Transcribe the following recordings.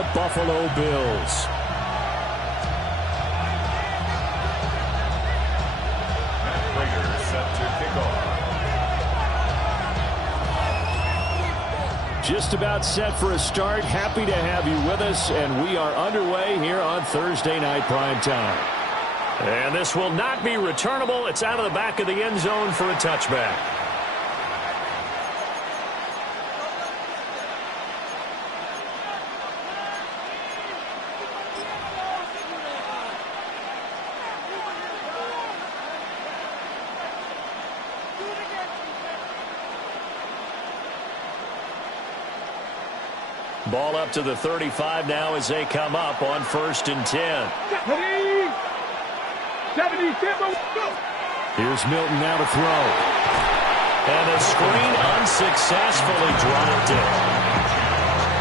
the Buffalo Bills. Matt Prater set to kick off. Just about set for a start. Happy to have you with us, and we are underway here on Thursday Night Prime Time. And this will not be returnable. It's out of the back of the end zone for a touchback. Ball up to the 35 now as they come up on 1st and 10. Here's Milton now to throw. And a screen unsuccessfully dropped it.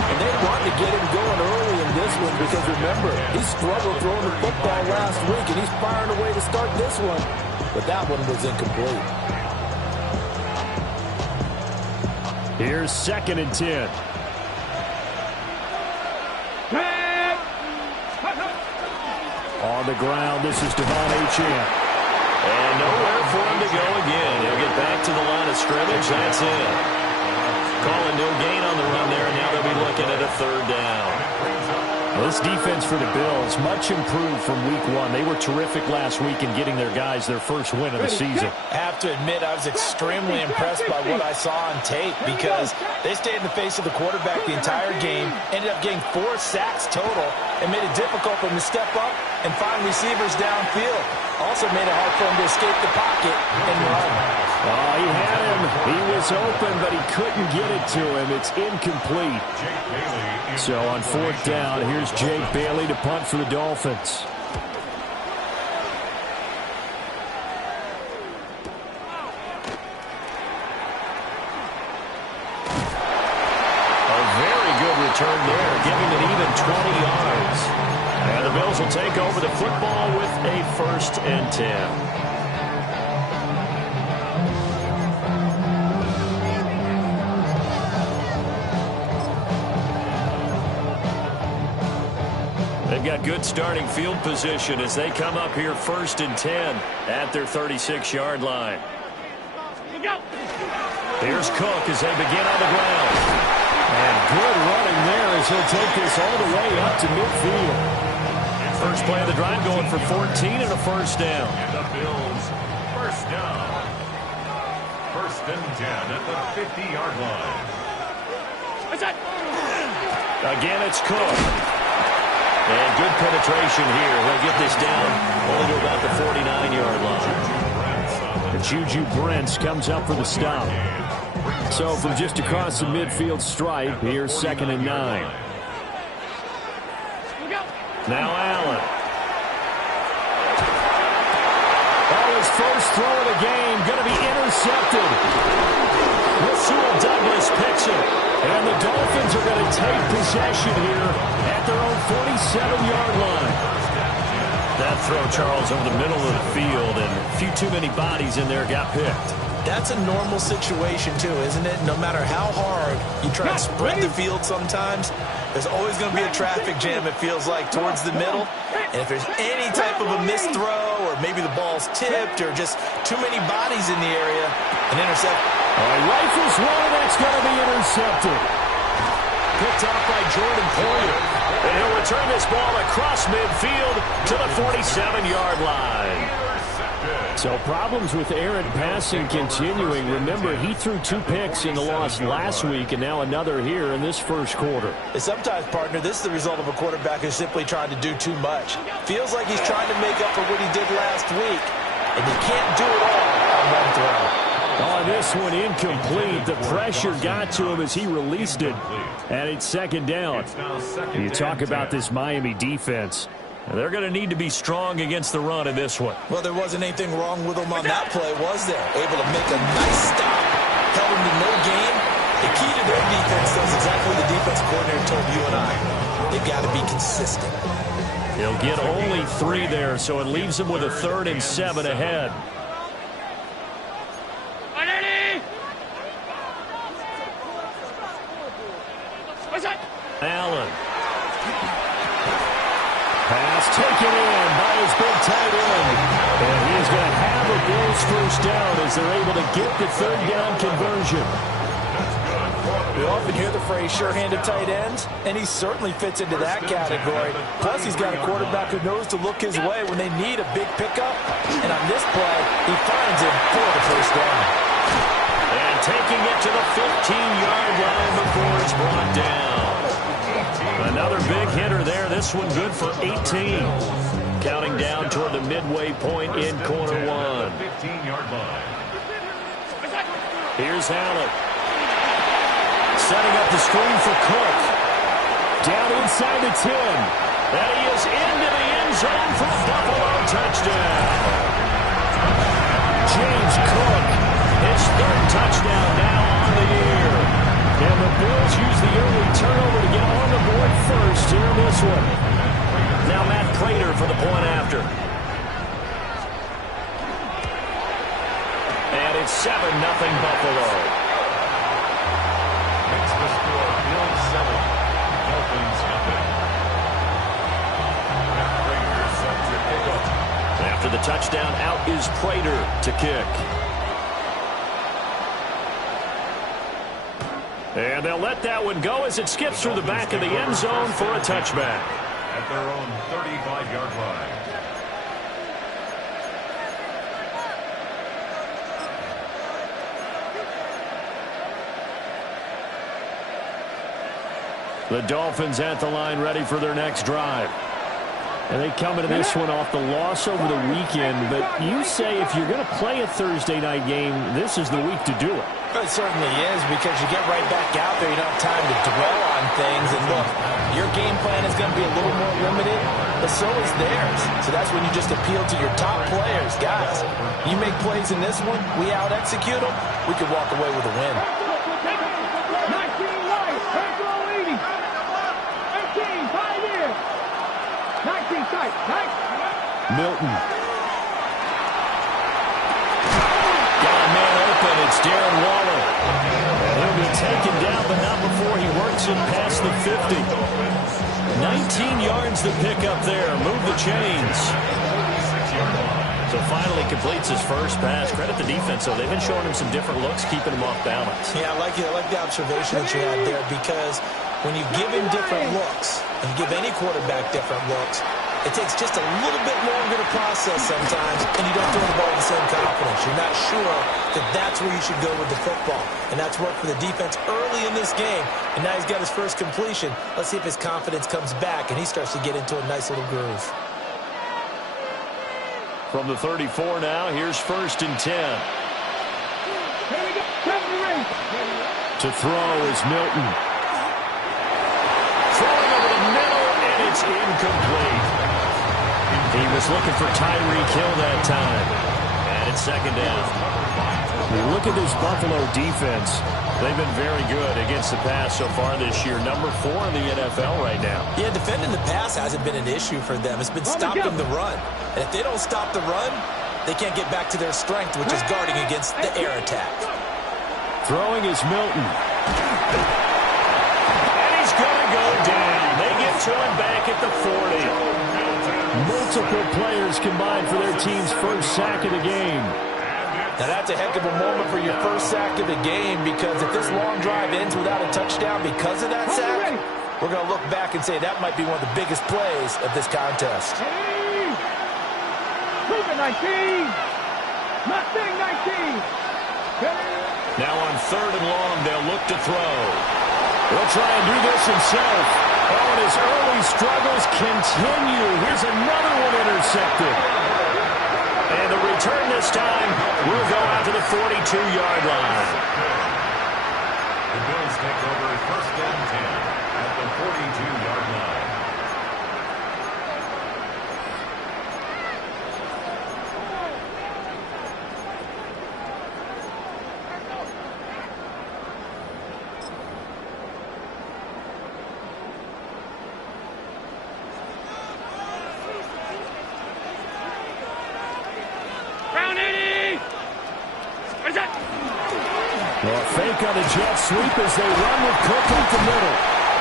And they want to get him going early in this one because, remember, he struggled throwing the football last week, and he's firing away to start this one. But that one was incomplete. Here's 2nd and 10. On the ground, this is Devon Achane. And nowhere for him to go again. He'll get back to the line of scrimmage. That's it. Calling no gain on the run there, and now they'll be looking at a 3rd down. Well, this defense for the Bills, much improved from week 1. They were terrific last week in getting their guys their first win of the season. I have to admit, I was extremely impressed by what I saw on tape because they stayed in the face of the quarterback the entire game, ended up getting 4 sacks total, and made it difficult for him to step up and find receivers downfield. Also made it hard for him to escape the pocket and run. Oh, he had him. He was open, but he couldn't get it to him. It's incomplete. So on 4th down, here's Jake Bailey to punt for the Dolphins. A very good return there, giving it even 20 yards. And the Bills will take over the football with a 1st and 10. They've got good starting field position as they come up here 1st and 10 at their 36-yard line. Here's Cook as they begin on the ground. And good running there as he'll take this all the way up to midfield. First play of the drive going for 14 and a 1st down. And the Bills, 1st down. 1st and 10 at the 50-yard line. Again, it's Cook. And good penetration here. They'll get this down only to about the 49-yard line. And Juju Brents comes up for the stop. So from just across the midfield stripe, here's 2nd and 9. Now Allen. Oh, his first throw of the game going to be intercepted. Rasul Douglas picks it. And the Dolphins are going to take possession here at their own 47-yard line. That throw, Charles, over the middle of the field, and a few too many bodies in there got picked. That's a normal situation, too, isn't it? No matter how hard you try and spread the field sometimes, there's always going to be a traffic jam, it feels like, towards the middle. And if there's any type of a missed throw, or maybe the ball's tipped, or just too many bodies in the area, an intercept. He rifles one, and that's going to be intercepted. Picked off by Jordan Poyer. And he'll return this ball across midfield to the 47-yard line. So problems with errant passing continuing. Remember, he threw 2 picks in the loss last week, and now another here in this first quarter. And sometimes, partner, this is the result of a quarterback who's simply trying to do too much. Feels like he's trying to make up for what he did last week, and you can't do it all on one throw. Oh, this one incomplete. The pressure got to him as he released it, and it's 2nd down. You talk about this Miami defense. They're going to need to be strong against the run in this one. Well, there wasn't anything wrong with them on that play, was there? Able to make a nice stop, held them to no gain. The key to their defense is exactly what the defense coordinator told you and I. They've got to be consistent. He'll get only 3 there, so it leaves him with a 3rd and 7 ahead. Allen. Pass taken in by his big tight end. And he is going to have a Bills first down as they're able to get the third down conversion. We often hear the phrase sure-handed tight ends, and he certainly fits into that category. Plus, he's got a quarterback who knows to look his way when they need a big pickup. And on this play, he finds him for the first down. And taking it to the 15-yard line before it's brought down. Another big hitter there. This one good for 18. Counting down toward the midway point in corner one. 15-yard line. Here's Allen. Setting up the screen for Cook. Down inside the 10. And he is into the end zone for a Buffalo touchdown. James Cook, his third touchdown now on the year. And the Bills use the early turnover to get on the board first here in this one. Now Matt Prater for the point after. And it's 7-0 Buffalo. Makes the score Bills 7, Dolphins nothing. Matt Prater set to kick off. After the touchdown, out is Prater to kick. And they'll let that one go as it skips through the back of the end zone for a touchback. At their own 35-yard line. The Dolphins at the line ready for their next drive. And they come into this one off the loss over the weekend. But you say if you're going to play a Thursday night game, this is the week to do it. It certainly is, because you get right back out there. You don't have time to dwell on things. And look, your game plan is going to be a little more limited, but so is theirs. So that's when you just appeal to your top players. Guys, you make plays in this one, we out-execute them, we could walk away with a win. 19 White, Pedro Edie. 18, 5 years. 19 tight, nice. Milton. Got a man open. It's Darren Waller. He'll be taken down, but not before he works it past the 50. 19 yards to pick up there. Move the chains. So finally completes his first pass. Credit the defense, though. They've been showing him some different looks, keeping him off balance. Yeah, I like the observation that you had there, because when you give him different looks, and you give any quarterback different looks, it takes just a little bit longer to process sometimes, and you don't throw the ball with the same confidence. You're not sure that that's where you should go with the football. And that's worked for the defense early in this game, and now he's got his first completion. Let's see if his confidence comes back, and he starts to get into a nice little groove. From the 34 now, here's 1st and 10. To throw is Milton. Throwing over the middle, and it's incomplete. He was looking for Tyreek Hill that time. And it's 2nd down. You look at this Buffalo defense. They've been very good against the pass so far this year. Number 4 in the NFL right now. Yeah, defending the pass hasn't been an issue for them. It's been stopping the run. And if they don't stop the run, they can't get back to their strength, which is guarding against the air attack. Throwing is Milton. And he's going to go down. They get to him back at the 40. Multiple players combined for their team's first sack of the game. Now, that's a heck of a moment for your first sack of the game, because if this long drive ends without a touchdown because of that sack, we're going to look back and say that might be one of the biggest plays of this contest. Move it, 19. Nothing, 19. Now on 3rd and long, they'll look to throw. He'll try and do this himself. Oh, and his early struggles continue. Here's another one intercepted. And the return this time will go out to the 42-yard line. The Bills take over 1st and 10 at the 42-yard line. Well, fake on a jet sweep as they run with Cook up the middle.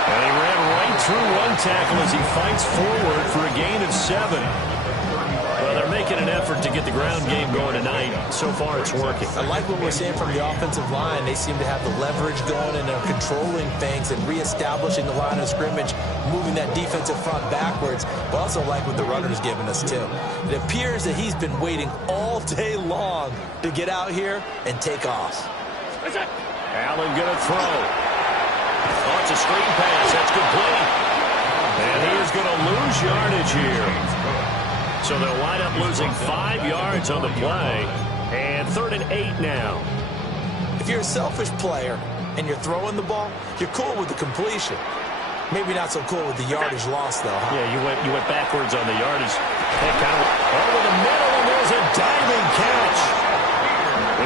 And he ran right through one tackle as he fights forward for a gain of 7. Well, they're making an effort to get the ground game going tonight. So far, it's working. I like what we're seeing from the offensive line. They seem to have the leverage going, and they're controlling things and reestablishing the line of scrimmage, moving that defensive front backwards. But also like what the runner's giving us, too. It appears that he's been waiting all day long to get out here and take off. Allen going to throw. Oh, it's a screen pass. That's complete. And he is going to lose yardage here. So they'll wind up losing 5 yards on the play. And 3rd and 8 now. If you're a selfish player and you're throwing the ball, you're cool with the completion. Maybe not so cool with the yardage loss, though. Huh? Yeah, you went backwards on the yardage. Over the middle, and there's a diving catch.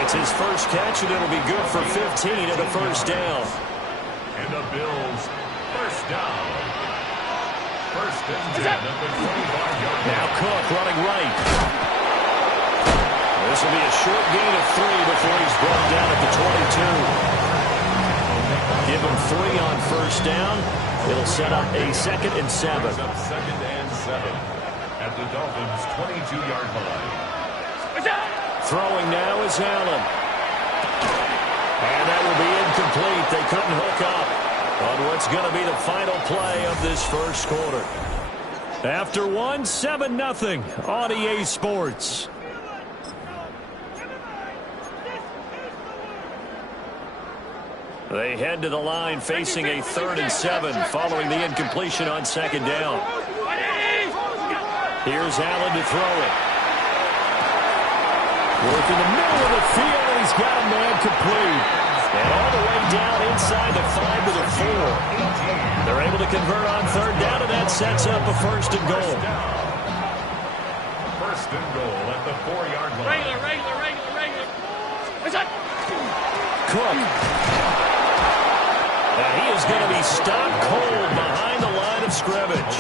It's his first catch, and it'll be good for 15 at a first down. And the Bills, first down. First and 10 at the 25-yard line. Now Cook running right. This will be a short gain of 3 before he's brought down at the 22. Give him 3 on first down. It'll set up a 2nd and 7. Up 2nd and 7 at the Dolphins' 22-yard line. Throwing now is Allen. And that will be incomplete. They couldn't hook up on what's going to be the final play of this first quarter. After 1, 7-0 on EA Sports. They head to the line facing a 3rd and 7 following the incompletion on 2nd down. Here's Allen to throw it. Working the middle of the field, and he's got a man complete. And all the way down inside the 5 to the 4. They're able to convert on 3rd down, and that sets up a 1st and goal. 1st and goal at the 4-yard line. Regular. What's up? Cook. And he is going to be stopped cold behind the line of scrimmage.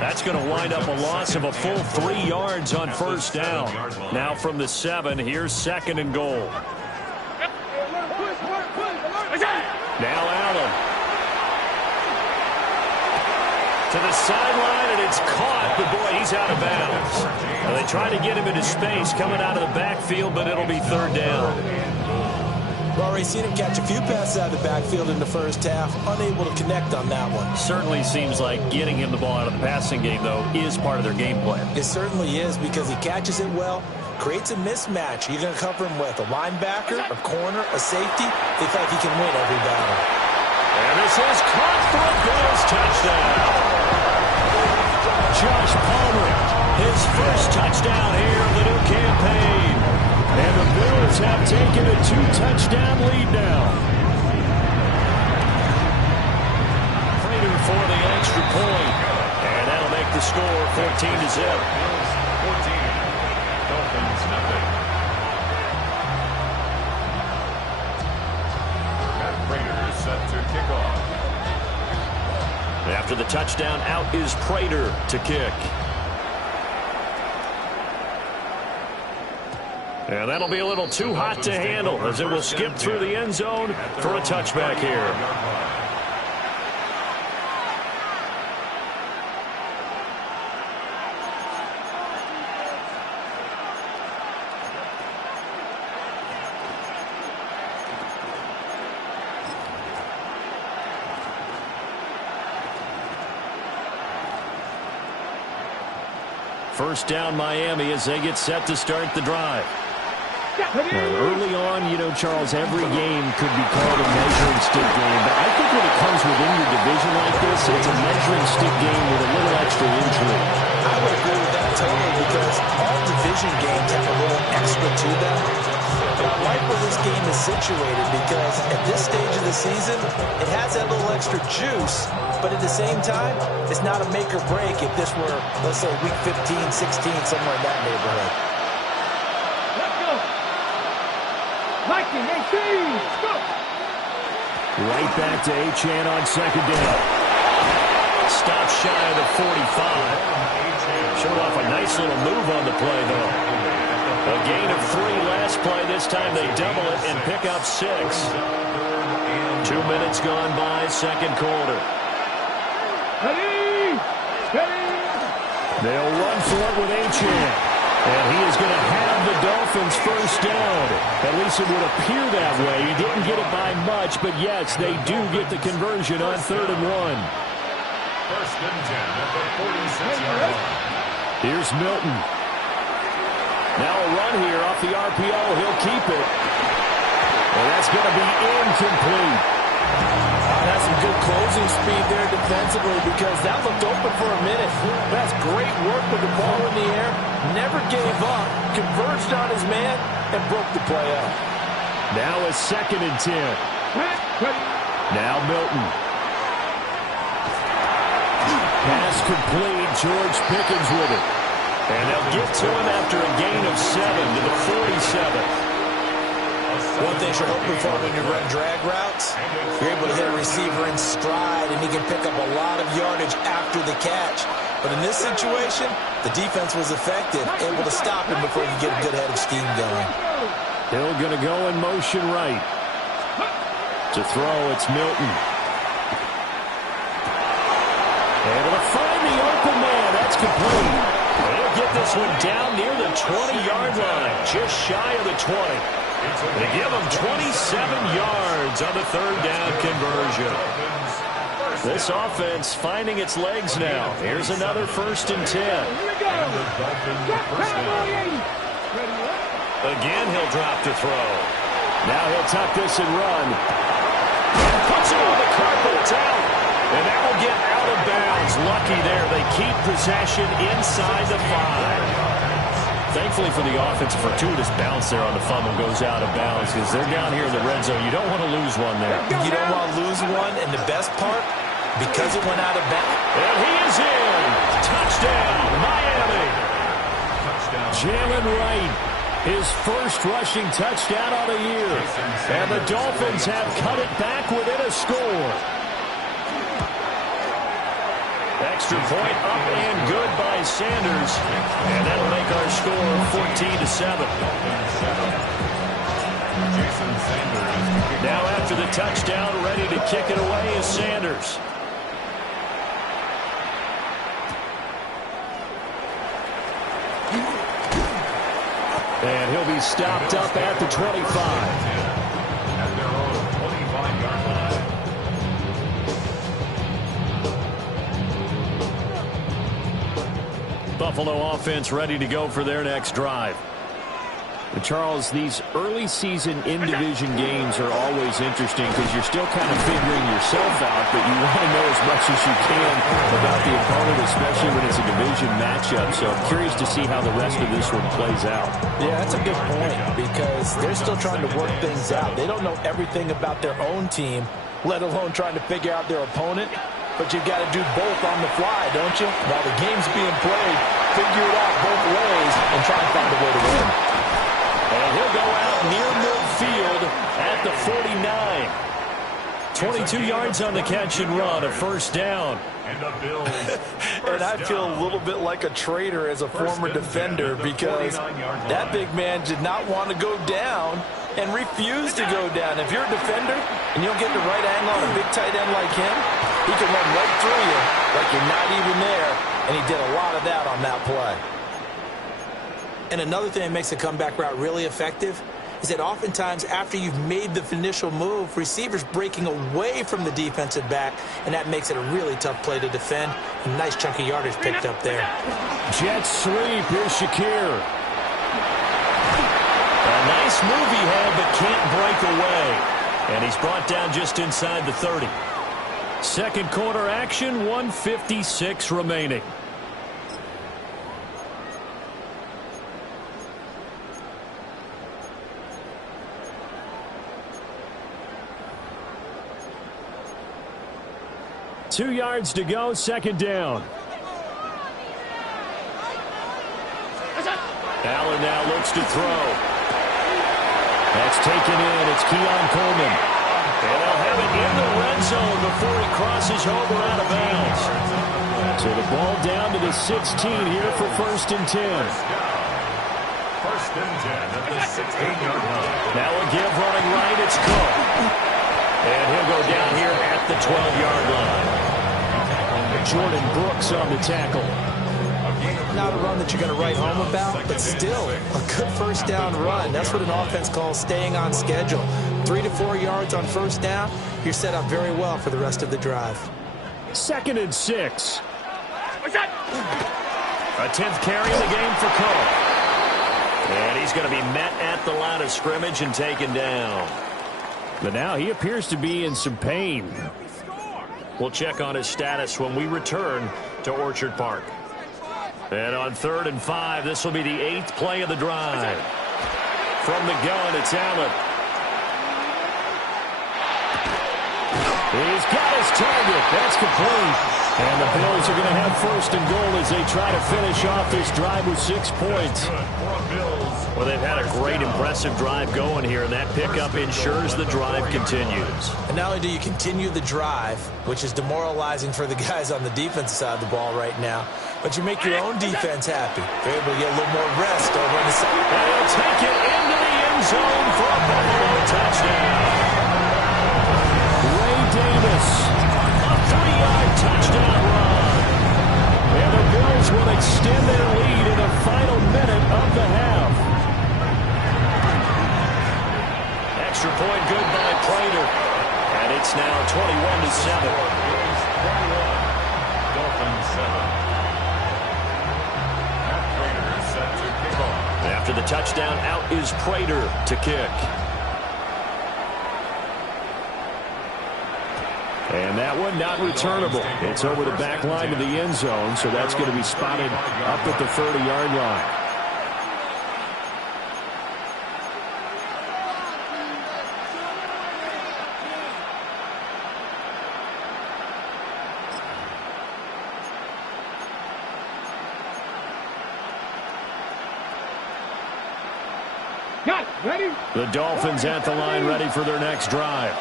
That's going to wind up a loss of a full 3 yards on first down. Now from the 7, here's 2nd and goal. Now Allen. To the sideline, and it's caught, but boy, he's out of bounds. Now they try to get him into space coming out of the backfield, but it'll be 3rd down. We've already seen him catch a few passes out of the backfield in the first half, unable to connect on that one. Certainly seems like getting him the ball out of the passing game, though, is part of their game plan. It certainly is, because he catches it well, creates a mismatch. You're going to cover him with a linebacker, a corner, a safety. They feel like he can win every battle. And this is caught for a Bills touchdown. Josh Palmer, his first touchdown here of the new campaign. And the Bills have taken a 2-touchdown lead now. Prater for the extra point. And that'll make the score 14-0. Bills 14. Dolphins nothing. Matt Prater is set to kick off. After the touchdown, out is Prater to kick. And that'll be a little too hot to handle as it will skip through the end zone for a touchback here. First down Miami as they get set to start the drive. Early on, Charles, every game could be called a measuring stick game. But I think when it comes within your division like this, it's a measuring stick game with a little extra intrigue. I would agree with that totally, because all division games have a little extra to them. But I like where this game is situated, because at this stage of the season, it has that little extra juice. But at the same time, it's not a make or break if this were, let's say, week 15, 16, somewhere in that neighborhood. Right back to Achane on 2nd down. Stop shy of the 45. Showed off a nice little move on the play, though. A gain of 3 last play. This time they double it and pick up 6. 2 minutes gone by, second quarter. Ready. Ready. They'll run for it with Achane. And he is going to have the Dolphins first down. At least it would appear that way. He didn't get it by much, but yes, they do get the conversion on 3rd and 1. First and 10 at the 46-yard line. Here's Milton. Now a run here off the RPO. He'll keep it. And that's going to be incomplete. That's some good closing speed there defensively because that looked open for a minute. That's great work with the ball in the air. Never gave up. Converged on his man and broke the play up. Now a 2nd and 10. Now Milton. Pass complete. George Pickens with it. And they'll get to him after a gain of 7 to the 47. One thing you're hoping for when you run drag routes, you're able to hit a receiver in stride, and he can pick up a lot of yardage after the catch. But in this situation, the defense was effective, able to stop him before you get a good head of steam going. Hill going to go in motion right. To throw, it's Milton. Able to find the open man. That's complete. They'll get this one down near the 20-yard line, just shy of the 20. They give them 27 yards on the 3rd down conversion. This offense finding its legs now. Here's another 1st and 10. Again, he'll drop to throw. Now he'll tuck this and run. And puts it on the carpet. It's out. And that will get out of bounds. Lucky there. They keep possession inside the 5. Thankfully for the offense, a fortuitous bounce there on the fumble goes out of bounds because they're down here in the red zone. You don't want to lose one there. You don't want to lose one, and the best part, because it went out of bounds. And he is in. Touchdown, Miami. Jalen Wright, his first rushing touchdown of the year. And the Dolphins have cut it back within a score. Extra point up and good by Sanders. And that'll make our score 14-7. Now after the touchdown, ready to kick it away is Sanders. And he'll be stopped up at the 25. Buffalo offense ready to go for their next drive. And Charles, these early season in-division games are always interesting because you're still kind of figuring yourself out, but you want to know as much as you can about the opponent, especially when it's a division matchup. So I'm curious to see how the rest of this one plays out. Yeah, that's a good point because they're still trying to work things out. They don't know everything about their own team, let alone trying to figure out their opponent. But you've got to do both on the fly, don't you? While the game's being played, figure it out both ways and try to find a way to win. And he'll go out near midfield at the 49. 22 yards on the catch and run, a first down. And I feel a little bit like a traitor as a former defender because that big man did not want to go down and refused to go down. If you're a defender and you don't get the right angle on a big tight end like him, he can run right through you like you're not even there, and he did a lot of that on that play. And another thing that makes a comeback route really effective is that oftentimes after you've made the initial move, receivers breaking away from the defensive back, and that makes it a really tough play to defend. A nice chunk of yardage picked up there. Jet sweep, here's Shakir. A nice move he had, but can't break away. And he's brought down just inside the 30. Second quarter action, 1:56 remaining. Two yards to go, second down. Allen now looks to throw. That's taken in. It's Keon Coleman. And they'll have it in the red zone before he crosses over out of bounds. So the ball down to the 16 here for 1st and 10. 1st and 10 at the 16-yard line. Now a give running right. It's Cook. And he'll go down here at the 12-yard line. Jordan Brooks on the tackle. Not a run that you're going to write home about, but still a good first down run. That's what an offense calls staying on schedule. 3 to 4 yards on first down, you're set up very well for the rest of the drive. 2nd and 6. A 10th carry in the game for Cook. And he's going to be met at the line of scrimmage and taken down. But now he appears to be in some pain. We'll check on his status when we return to Orchard Park. And on 3rd and 5, this will be the 8th play of the drive. From the gun, it's Allen. He's got his target. That's complete. And the Bills are going to have 1st and goal as they try to finish off this drive with 6 points. Well, they've had a great, impressive drive going here, and that pickup ensures the drive continues. And not only do you continue the drive, which is demoralizing for the guys on the defensive side of the ball right now, but you make your own defense happy. They're able to get a little more rest over in the second. And he'll take it into the end zone for a Buffalo touchdown. Ray Davis, a 3-yard touchdown run. And the Bills will extend their lead in the final minute of the half. Extra point good by Prater. And it's now 21-7. Dolphins 7. After the touchdown, out is Prater to kick. And that one not returnable. It's over the back line of the end zone, so that's going to be spotted up at the 30-yard line. Ready? The Dolphins at the line, ready for their next drive.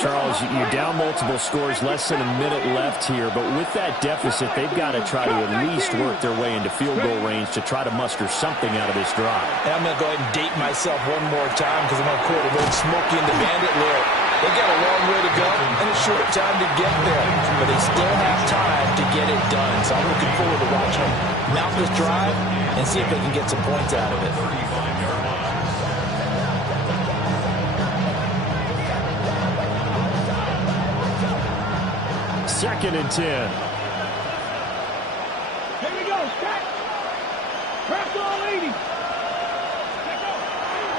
Charles, you're down multiple scores, less than a minute left here, but with that deficit, they've got to try to at least work their way into field goal range to try to muster something out of this drive. And I'm going to go ahead and date myself one more time because I'm going to quote a little Smokey and the Bandit lyric. They've got a long way to go and a short time to get there, but they still have time to get it done. So I'm looking forward to watching them mount this drive and see if they can get some points out of it. 2nd and 10. Here we go. Set. Press all 80.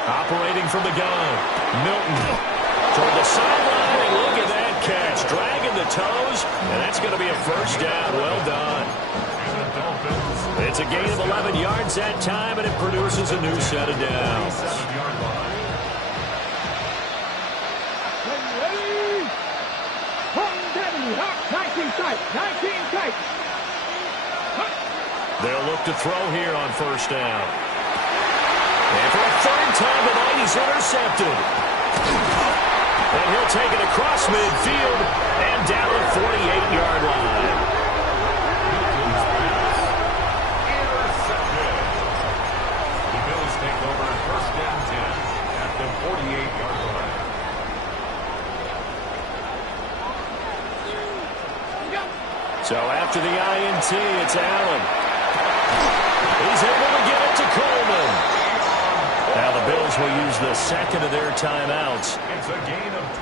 Operating from the gun. Milton toward the sideline, and look at that catch. Dragging the toes, and that's going to be a first down. Well done. It's a gain of 11 yards that time, and it produces a new set of downs. Ready? 19 tight. 19 tight. They'll look to throw here on first down. And for a 3rd time tonight, he's intercepted. And he'll take it across midfield and down the 48-yard line. Intercepted. The Bills take over 1st and 10 at the 48-yard line. So after the INT, it's Allen. He's able to get it to Coleman. Now the Bills will use the 2nd of their timeouts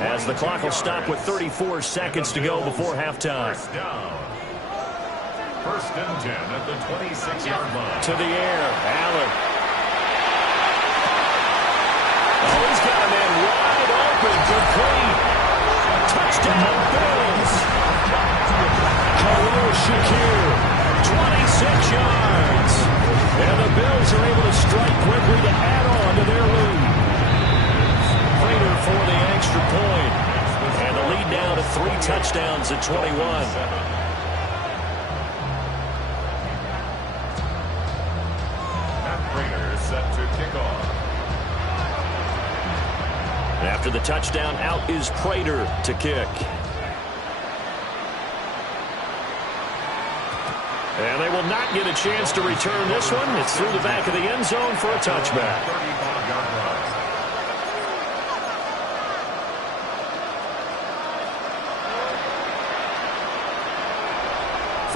as the clock will stop with 34 seconds to go before halftime. 1st and 10 at the 26-yard line. To the air, Allen. Oh, he's got a man wide open, complete. Touchdown, Bills. Khalil Shakir, 26 yards. And the Bills are able to strike quickly to add on to their lead. Prater for the extra point. And the lead now to 3 touchdowns at 21. Matt Prater set to kick off. After the touchdown, out is Prater to kick. And they will not get a chance to return this one. It's through the back of the end zone for a touchback. 35-yard run.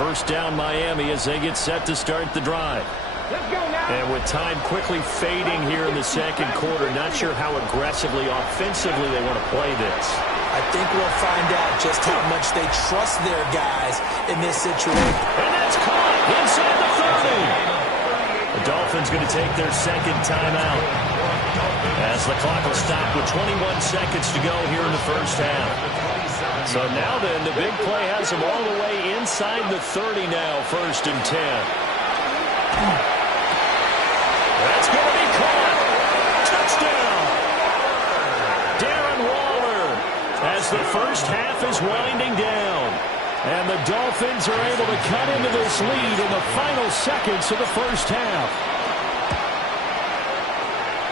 First down Miami as they get set to start the drive. Let's go now. And with time quickly fading here in the second quarter, not sure how aggressively, offensively they want to play this. I think we'll find out just how much they trust their guys in this situation. And that's caught inside the 30. The Dolphins going to take their second timeout as the clock will stop with 21 seconds to go here in the first half. So now then, the big play has them all the way inside the 30 now, 1st and 10. That's going to be caught. Touchdown. Darren Waller as the first half is winding down. And the Dolphins are able to cut into this lead in the final seconds of the first half.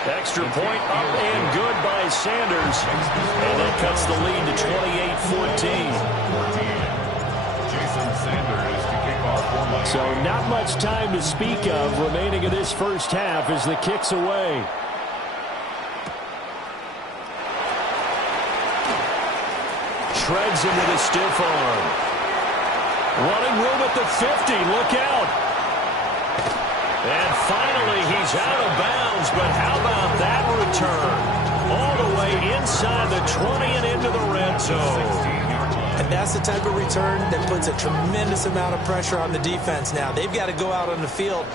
Extra point up and good by Sanders. And that cuts the lead to 28-14. Jason Sanders to kick off for Miami. So not much time to speak of remaining in this first half as the kick's away. Shreds him with a stiff arm. Running room at the 50. Look out. And finally, he's out of bounds. But how about that return? All the way inside the 20 and into the red zone. And that's the type of return that puts a tremendous amount of pressure on the defense now. They've got to go out on the field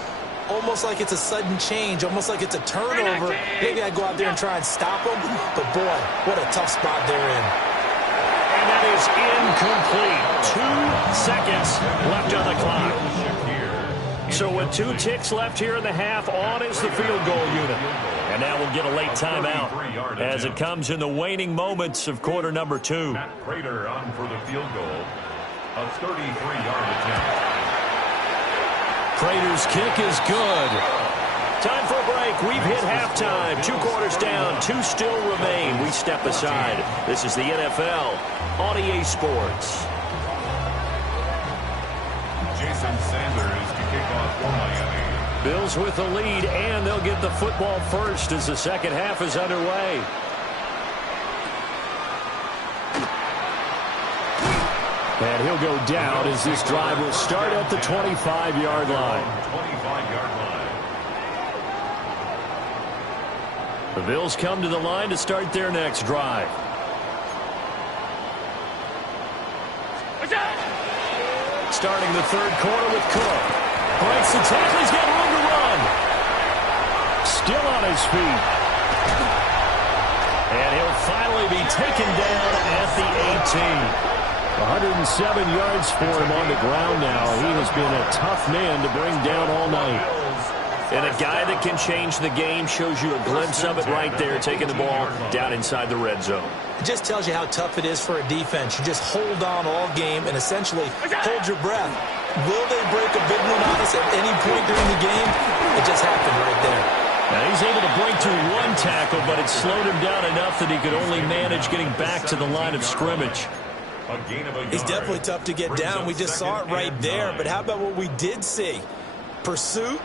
almost like it's a sudden change, almost like it's a turnover. Maybe I go out there and try and stop them. But, boy, what a tough spot they're in. And that is incomplete. 2 seconds left on the clock. So with 2 ticks left here in the half, on is the field goal unit. And now we'll get a late timeout as it comes in the waning moments of quarter number 2. Matt Prater on for the field goal. A 33-yard attempt. Prater's kick is good. Time for a break. We've hit halftime. 2 quarters down. 2 still remain. We step aside. This is the NFL on EA Sports. Jason Sanders to kick off for Miami. Bills with the lead, and they'll get the football first as the second half is underway. And he'll go down as this drive will start at the 25-yard line. 25-yard line. The Bills come to the line to start their next drive. Starting the third quarter with Cook. Breaks the tackle. He's got room to run. Still on his feet. And he'll finally be taken down at the 18. 107 yards for him on the ground now. He has been a tough man to bring down all night. And a guy that can change the game, shows you a glimpse of it right there, taking the ball down inside the red zone. It just tells you how tough it is for a defense. You just hold on all game and essentially hold your breath. Will they break a big one on us at any point during the game? It just happened right there. Now he's able to break through 1 tackle, but it slowed him down enough that he could only manage getting back to the line of scrimmage. He's definitely tough to get down. We just saw it right there. But how about what we did see? Pursuit,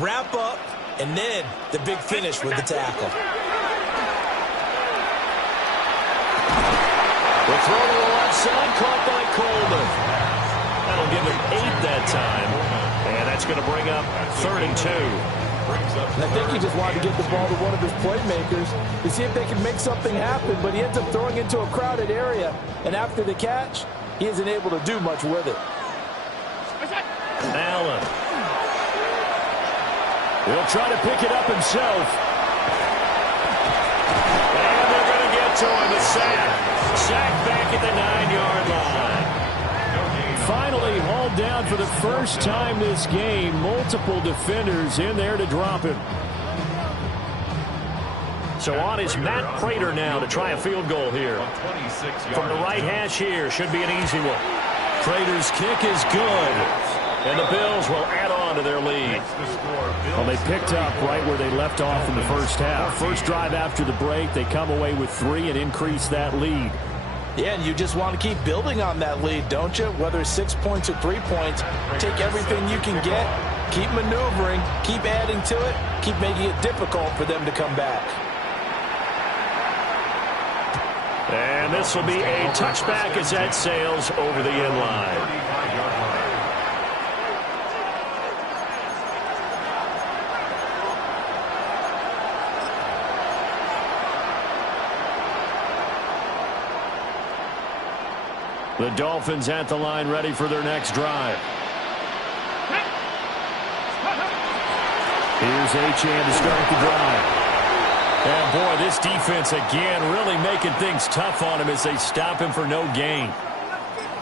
wrap up, and then the big finish with the tackle. The throw to the left side, caught by Coleman. That'll give him 8 that time. And that's going to bring up 3rd and 2. And I think he just wanted to get the ball to one of his playmakers to see if they can make something happen, but he ends up throwing into a crowded area. And after the catch, he isn't able to do much with it. Allen. He'll try to pick it up himself. And they're going to get to him. A sack. Sack back at the 9-yard line. Finally hauled down for the first time this game. Multiple defenders in there to drop him. So on is Matt Prater now to try a field goal here. From the right hash here. Should be an easy one. Prater's kick is good. And the Bills will add on to their lead. Well, they picked up right where they left off in the first half. First drive after the break, they come away with 3 and increase that lead. Yeah, and you just want to keep building on that lead, don't you? Whether it's 6 points or 3 points, take everything you can get, keep maneuvering, keep adding to it, keep making it difficult for them to come back. And this will be a touchback as that sails over the end line. The Dolphins at the line ready for their next drive. Here's Achane to start the drive. And boy, this defense again really making things tough on him as they stop him for no gain.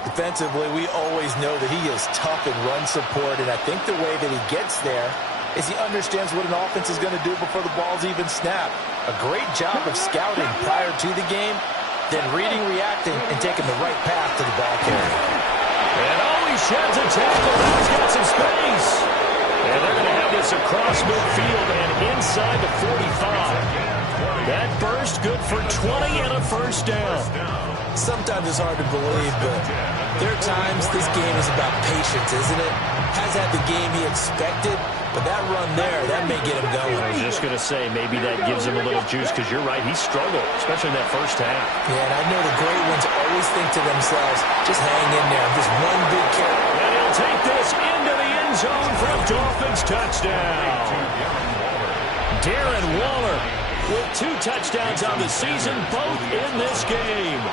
Defensively, we always know that he is tough in run support, and I think the way that he gets there is he understands what an offense is going to do before the ball's even snapped. A great job of scouting prior to the game, then reading, reacting, and taking the right path to the ball carrier. And he sheds a tackle. He's got some space. And they're going to have this across midfield and inside the 45. That burst good for 20 and a first down. Sometimes it's hard to believe, but there are times this game is about patience, isn't it? Has had the game he expected, but that run there, that may get him going. I was just going to say, maybe that gives him a little juice, because you're right, he struggled, especially in that first half. Yeah, and I know the great ones always think to themselves, just hang in there, just one big carry. And he'll take this into the end zone for a Dolphins touchdown. Darren Waller with 2 touchdowns on the season, both in this game.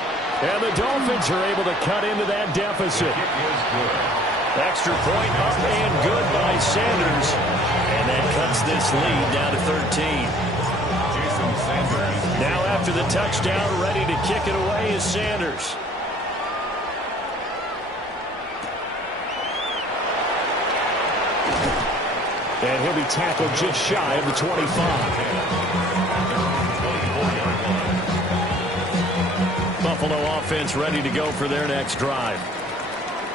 And the Dolphins are able to cut into that deficit. Extra point up and good by Sanders. And that cuts this lead down to 13. Now after the touchdown, ready to kick it away is Sanders. And he'll be tackled just shy of the 25. Buffalo offense ready to go for their next drive.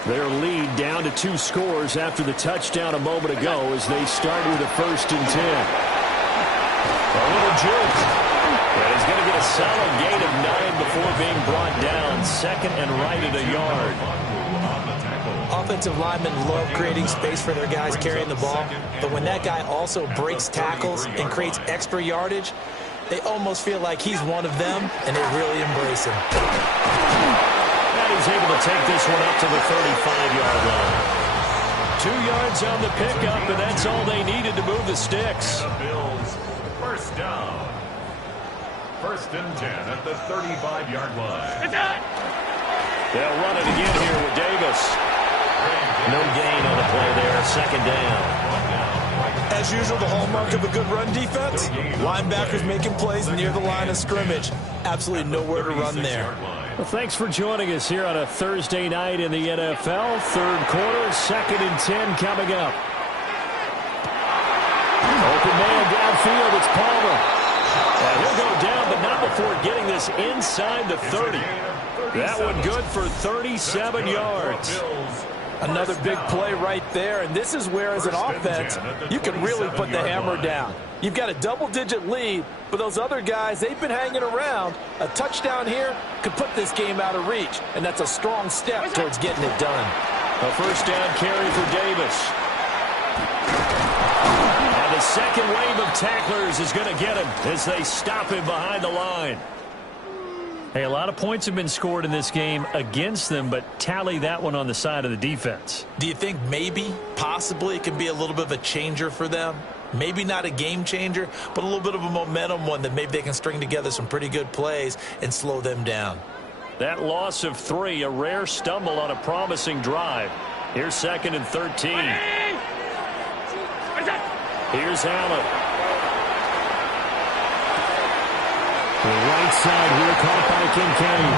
Their lead down to 2 scores after the touchdown a moment ago as they start with a 1st and 10. A little juke. And he's going to get a solid gain of 9 before being brought down. 2nd and right at a yard. Offensive linemen love creating space for their guys carrying the ball, but when that guy also breaks tackles and creates extra yardage, they almost feel like he's one of them, and they really embrace him. And he's able to take this one up to the 35-yard line. 2 yards on the pickup, and that's all they needed to move the sticks. The Bills, first down. 1st and 10 at the 35-yard line. They'll run it again here with Davis. No gain on the play there, 2nd down. As usual, the hallmark of a good run defense, linebackers making plays near the line of scrimmage. Absolutely nowhere to run there. Well, thanks for joining us here on a Thursday night in the NFL. 3rd quarter, 2nd and 10 coming up. Open man downfield, it's Palmer. And he'll go down, but not before getting this inside the 30. That one good for 37 yards. Another big play right there, and this is where, as an offense, you can really put the hammer down. You've got a double-digit lead, but those other guys, they've been hanging around. A touchdown here could put this game out of reach, and that's a strong step towards getting it done. A 1st down carry for Davis. And the 2nd wave of tacklers is going to get him as they stop him behind the line. Hey, a lot of points have been scored in this game against them, but tally that one on the side of the defense. Do you think maybe, possibly, it can be a little bit of a changer for them? Maybe not a game changer, but a little bit of a momentum one that maybe they can string together some pretty good plays and slow them down. That loss of 3, a rare stumble on a promising drive. Here's 2nd and 13. Here's Allen. The right side here caught by Kincaid.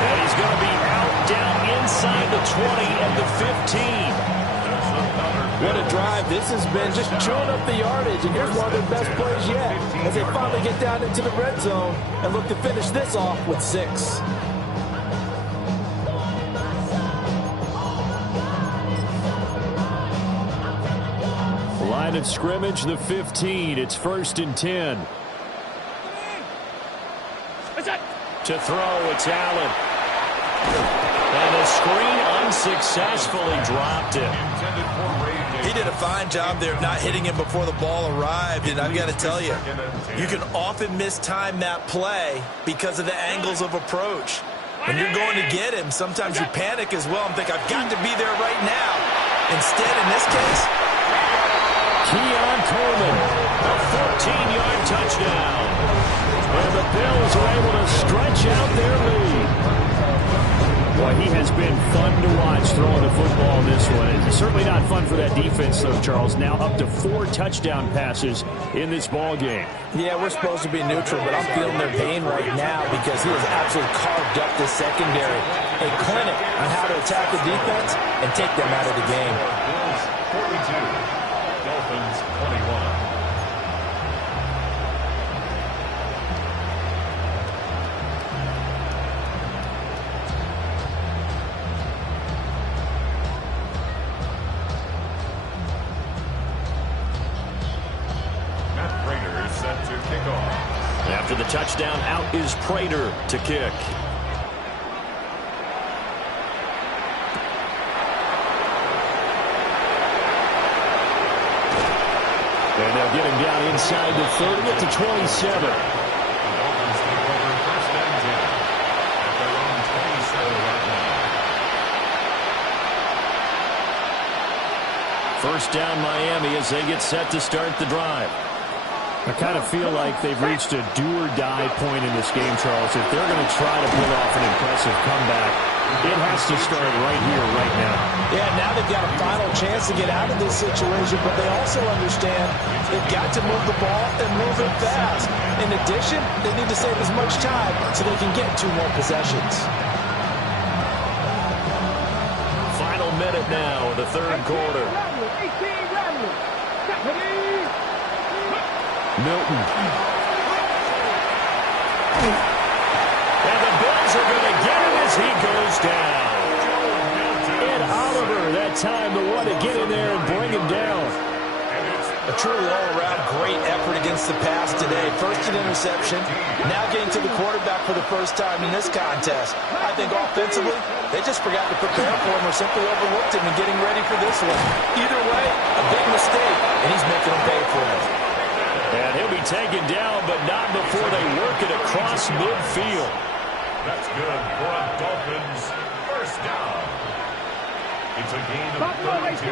And he's going to be out down inside the 20 and the 15. What a drive this has been, just chewing up the yardage, and here's one of their best plays yet as they finally get down into the red zone and look to finish this off with 6. Line of scrimmage, the 15. It's 1st and 10. To throw, it's Allen. And the screen unsuccessfully dropped it. He did a fine job there of not hitting him before the ball arrived, and I've got to tell you, you can often mistime that play because of the angles of approach. When you're going to get him, sometimes you panic as well and think, I've got to be there right now. Instead, in this case, Keon Coleman, a 14-yard touchdown. And the Bills are able to stretch out their lead. Well, he has been fun to watch throwing the football in this one. It's certainly not fun for that defense, though, Charles. Now up to 4 touchdown passes in this ball game. Yeah, we're supposed to be neutral, but I'm feeling their pain right now because he has absolutely carved up this secondary. A clinic on how to attack the defense and take them out of the game. Bills 42, Dolphins 21. After the touchdown, out is Prater to kick. And they'll get him down inside the 30 at the 27. First down, Miami, as they get set to start the drive. I kind of feel like they've reached a do-or-die point in this game, Charles. If they're going to try to pull off an impressive comeback, it has to start right here, right now. Yeah, now they've got a final chance to get out of this situation, but they also understand they've got to move the ball and move it fast. In addition, they need to save as much time so they can get 2 more possessions. Final minute now of the third quarter. Milton. And the Bills are going to get him as he goes down. And Oliver, that time, the one to get in there and bring him down. A truly all-around great effort against the pass today. First an interception, now getting to the quarterback for the first time in this contest. I think offensively, they just forgot to prepare for him or simply overlooked him in getting ready for this one. Either way, a big mistake, and he's making them pay for it. And he'll be taken down, but not before they work it across midfield. That's good for a Dolphins first down. It's a gain of 32.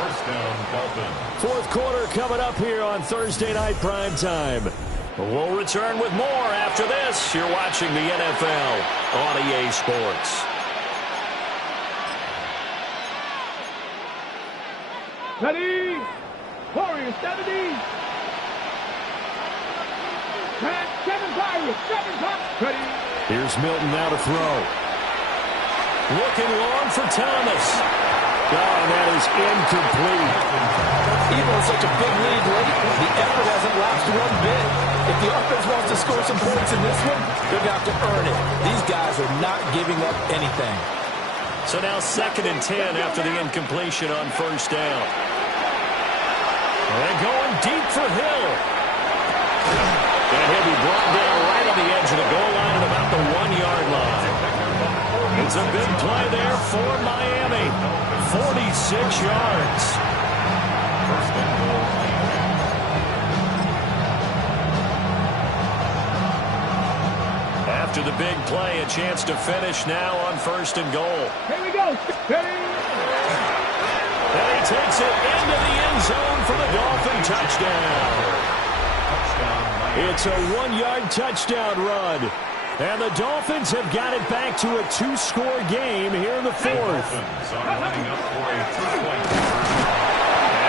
First down, Dolphins. Fourth quarter coming up here on Thursday Night Prime Time. We'll return with more after this. You're watching the NFL on EA Sports. Ready? Warriors 70. 7-5. Ready? Here's Milton now to throw. Looking long for Thomas. Oh, and that is incomplete. Even with such a big lead late, the effort hasn't lapsed one bit. If the offense wants to score some points in this one, they're going to have to earn it. These guys are not giving up anything. So now 2nd and 10 after the incompletion on first down. And going deep for Hill. And he'll be brought down right on the edge of the goal line at about the 1-yard line. It's a big play there for Miami. 46 yards. After the big play, a chance to finish now on 1st and goal. Here we go. Ready? And he takes it into the end zone for the Dolphin touchdown. It's a 1-yard touchdown run. And the Dolphins have got it back to a 2-score game here in the 4th. And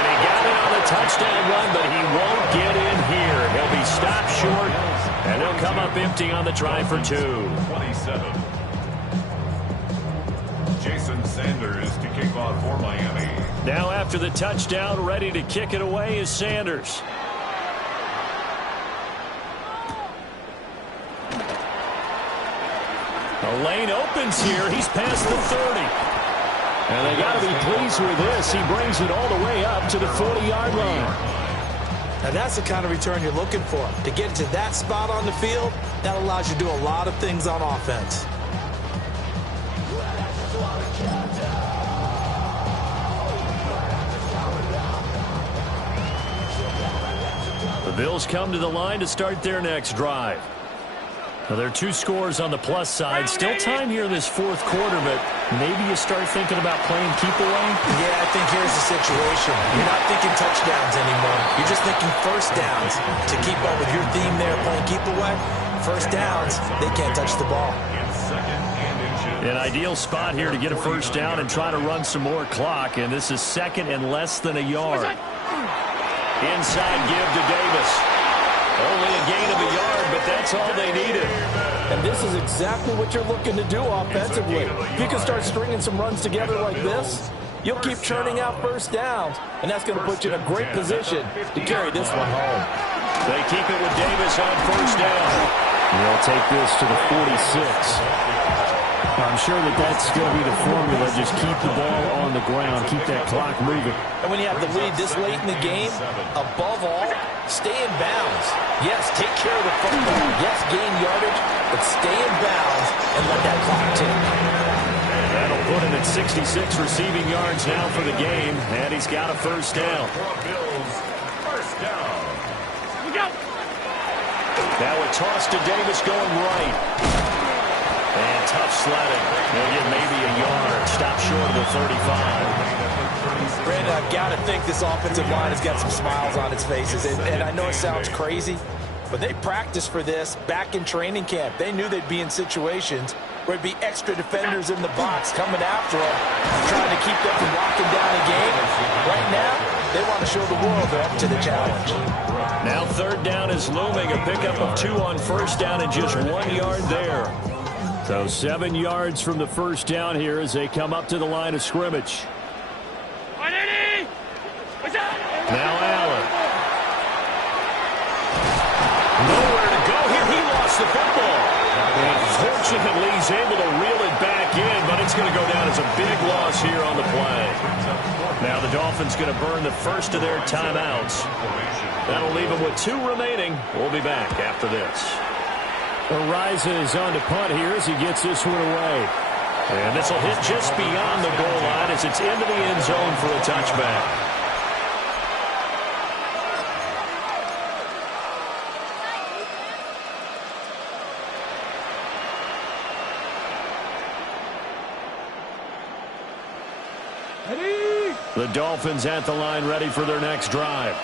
he got it on the touchdown run, but he won't get in here. He'll be stopped short, and he'll come up empty on the try for 2. 27. Jason Sanders to kick off for Miami. Now after the touchdown, ready to kick it away is Sanders. The lane opens here. He's past the 30. And they got to be pleased with this. He brings it all the way up to the 40-yard line. Now that's the kind of return you're looking for. To get to that spot on the field, that allows you to do a lot of things on offense. The Bills come to the line to start their next drive. Now, there are 2 scores on the plus side. Still time here in this 4th quarter, but maybe you start thinking about playing keep away? Yeah, I think here's the situation. You're not thinking touchdowns anymore. You're just thinking first downs. To keep up with your theme there, playing keep away, first downs, they can't touch the ball. In 2nd and inches. An ideal spot here to get a first down and try to run some more clock, and this is second and less than a yard. Inside give to Davis. Only a gain of a yard, but that's all they needed. And this is exactly what you're looking to do offensively. If you can start stringing some runs together like this, you'll keep churning out first downs, and that's going to put you in a great position to carry this one home. They keep it with Davis on first down. They'll take this to the 46. I'm sure that's going to be the formula. Just keep the ball on the ground. Keep that clock moving. And when you have the lead this late in the game, above all, stay in bounds. Yes, take care of the football. Yes, gain yardage, but stay in bounds and let that clock tick. That'll put him at 66 receiving yards now for the game, and he's got a first down. First down. Now a toss to Davis going right. And tough sledding. They'll get maybe a yard. Stop short of the 35. Brandon, I've got to think this offensive line has got some smiles on its faces. And I know it sounds crazy, but they practiced for this back in training camp. They knew they'd be in situations where there'd be extra defenders in the box coming after them, trying to keep them from locking down a game. Right now, they want to show the world they're up to the challenge. Now third down is looming. A pickup of 2 on first down and just 1 yard there. So 7 yards from the first down here as they come up to the line of scrimmage. Now Allen. Nowhere to go here. He lost the football. And fortunately, he's able to reel it back in, but it's going to go down as a big loss here on the play. Now the Dolphins going to burn the first of their timeouts. That'll leave them with 2 remaining. We'll be back after this. Ariza is on to punt here as he gets this one away. And this will hit just beyond the goal line as it's into the end zone for a touchback. The Dolphins at the line ready for their next drive.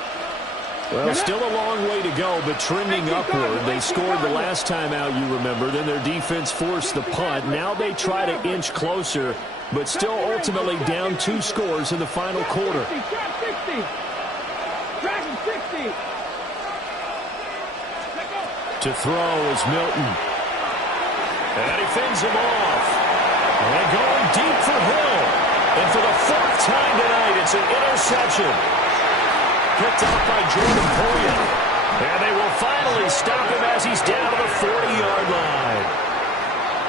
Well, still a long way to go, but trending upward. They scored the last time out, you remember. Then their defense forced the punt. Now they try to inch closer, but still ultimately down 2 scores in the final quarter. 60. To throw is Milton. And he fends him off. And going deep for Hill. And for the 4th time tonight, it's an interception. Picked up by Jordan Poyer. And they will finally stop him as he's down to the 40-yard line.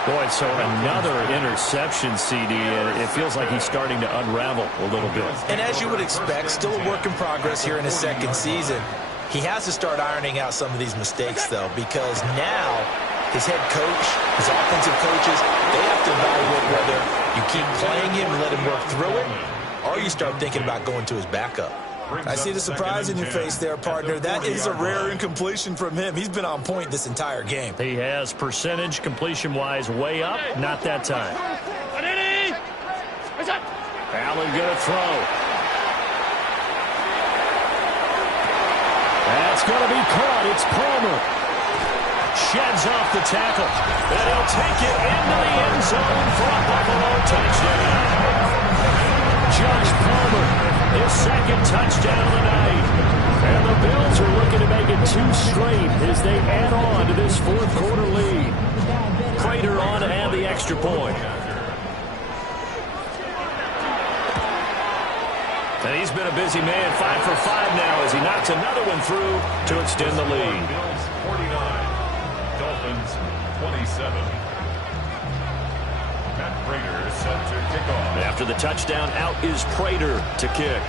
Boy, so another interception, CD, and it feels like he's starting to unravel a little bit. And as you would expect, still a work in progress here in his second season. He has to start ironing out some of these mistakes, though, because now his head coach, his offensive coaches, they have to evaluate whether you keep playing him and let him work through it, or you start thinking about going to his backup. I see the surprise in your face there, partner. That is a rare incompletion from him. He's been on point this entire game. He has percentage completion-wise way up. Not that time. Allen going to throw. That's going to be caught. It's Palmer. Sheds off the tackle. And he'll take it into the end zone for a Buffalo touchdown. Josh Palmer, his second touchdown of the night. And the Bills are looking to make it 2 straight as they add on to this 4th quarter lead. Prater on to add the extra point. And he's been a busy man, 5 for 5 now as he knocks another one through to extend the lead. Bills 49, Dolphins 27. Matt Prater set to kick off. After the touchdown, out is Prater to kick.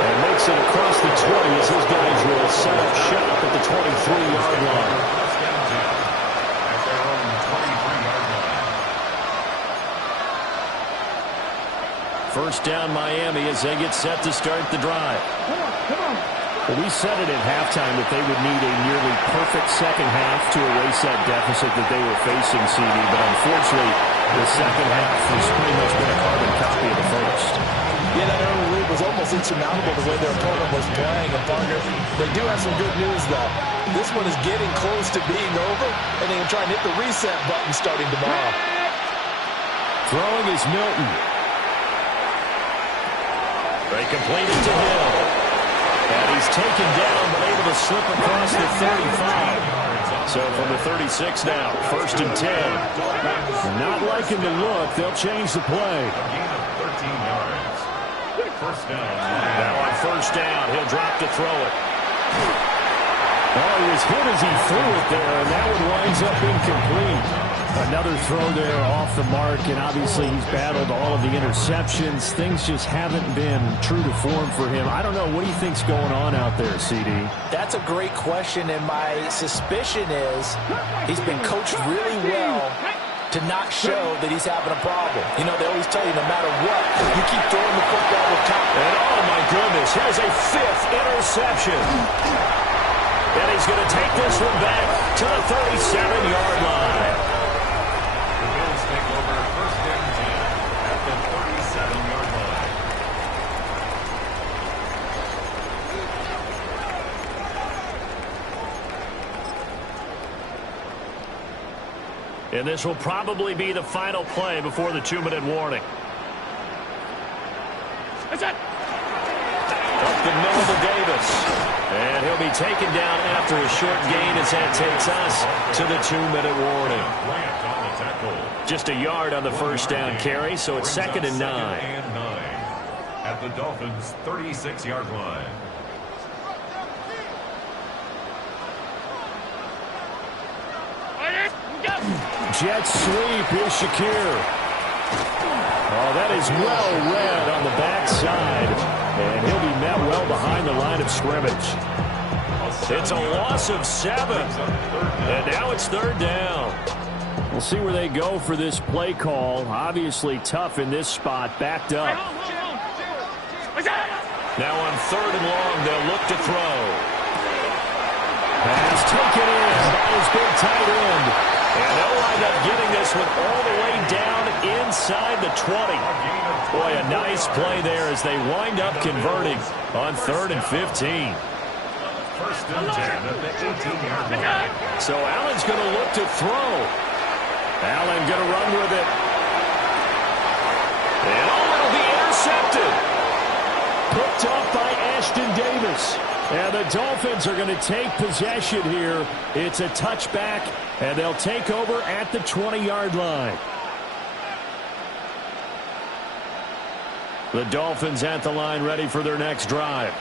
And makes it across the 20 as his guys will set up shop at the 23-yard line. At their own 23-yard line. First down Miami as they get set to start the drive. Come on. Well, we said it at halftime that they would need a nearly perfect second half to erase that deficit that they were facing, CD, but unfortunately, the second half has pretty much been a carbon copy of the first. Yeah, that early lead was almost insurmountable the way their opponent was playing. And, partner, they do have some good news, though. This one is getting close to being over, and they can try and hit the reset button starting tomorrow. Throwing is Milton. They complete it to Hill. And he's taken down, but able to slip across the 35. So from the 36 now, 1st and 10. Not liking the look. They'll change the play. A gain of 13 yards. First down. Now on 1st down, he'll drop to throw it. Oh, he was hit as he threw it there, and that one winds up incomplete. Another throw there off the mark, and obviously he's battled all of the interceptions. Things just haven't been true to form for him. I don't know. What do you think's going on out there, CD? That's a great question, and my suspicion is he's been coached really well to not show that he's having a problem. You know, they always tell you no matter what, you keep throwing the football with confidence. And oh my goodness, here's a 5th interception. And he's going to take this one back to the 37-yard line. The Bills take over 1st and 10 at the 37-yard line. And this will probably be the final play before the 2-minute warning. That's it. Up the middle to Davis. And he'll be taken down after a short gain as that takes us to the 2-minute warning. Grant on the tackle. Just a yard on the 1st down carry, so it's 2nd and 9. At the Dolphins' 36-yard line. Jet sweep. Here's Shakir. Oh, that is well read on the backside. And he'll be met well behind the line of scrimmage. It's a loss of 7. And now it's 3rd down. We'll see where they go for this play call. Obviously tough in this spot. Backed up. Now on 3rd and long, they'll look to throw. Pass taken in by his big tight end. And they'll wind up getting this one all the way down inside the 20. Boy, a nice play there as they wind up converting on 3rd and 15. 1st and 10 at the 18-yard line. So Allen's going to look to throw. Allen going to run with it. And it'll be intercepted. Picked up by Ashton Davis. And the Dolphins are going to take possession here. It's a touchback, and they'll take over at the 20-yard line. The Dolphins at the line ready for their next drive.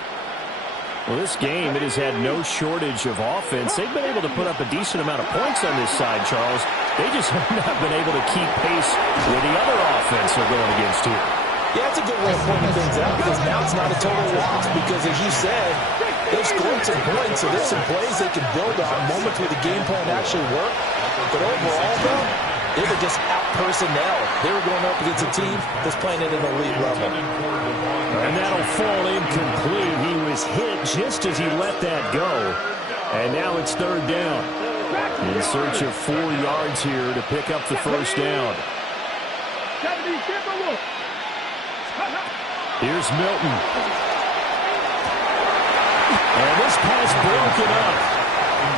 Well, this game, it has had no shortage of offense. They've been able to put up a decent amount of points on this side, Charles. They just have not been able to keep pace with the other offense they're going against here. Yeah, that's a good way of pointing things out because now it's not a total loss because, as you said, they've scored some points, so there's some plays they can build on, moments where the game plan actually worked. But overall, though, they were just out-personnel. They were going up against a team that's playing at an elite level. And that'll fall incomplete. He was hit just as he let that go. And now it's 3rd down. In search of 4 yards here to pick up the 1st down. Here's Milton. And this pass broken up.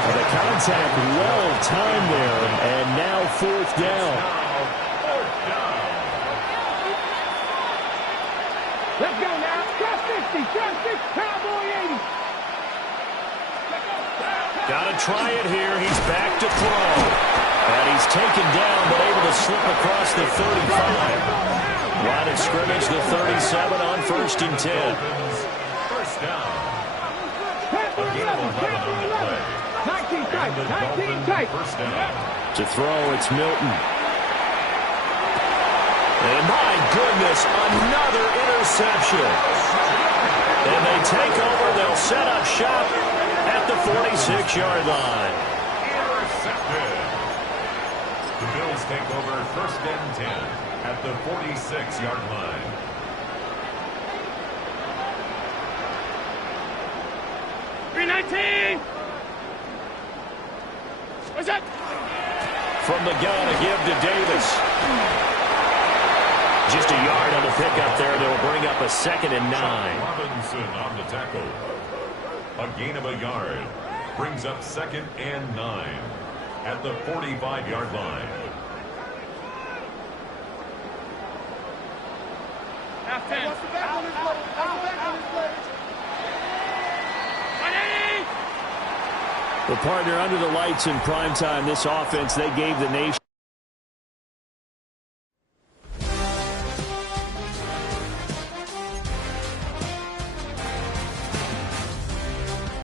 And the contact well timed there. And now 4th down. Let's go now. Drop 50. Drop 6. Cowboy 80. Got to try it here. He's back to throw. And he's taken down, but able to slip across the 35. Line of scrimmage, the 37 on 1st and 10. 1st down. A gain of 11 on the play. 19 tight. And the 19 Dolphins' tight. 1st down. To throw, it's Milton. And my goodness, another interception. And they take over. They'll set up shop at the 46-yard line. Intercepted. The Bills take over 1st and 10 at the 46-yard line. .319. What's that? From the gun, a give to Davis. Just a yard on the pickup there. They'll bring up a 2nd and 9. Robinson on the tackle. A gain of a yard. Brings up 2nd and 9 at the 45-yard line. Well, partner, under the lights in primetime, this offense, they gave the nation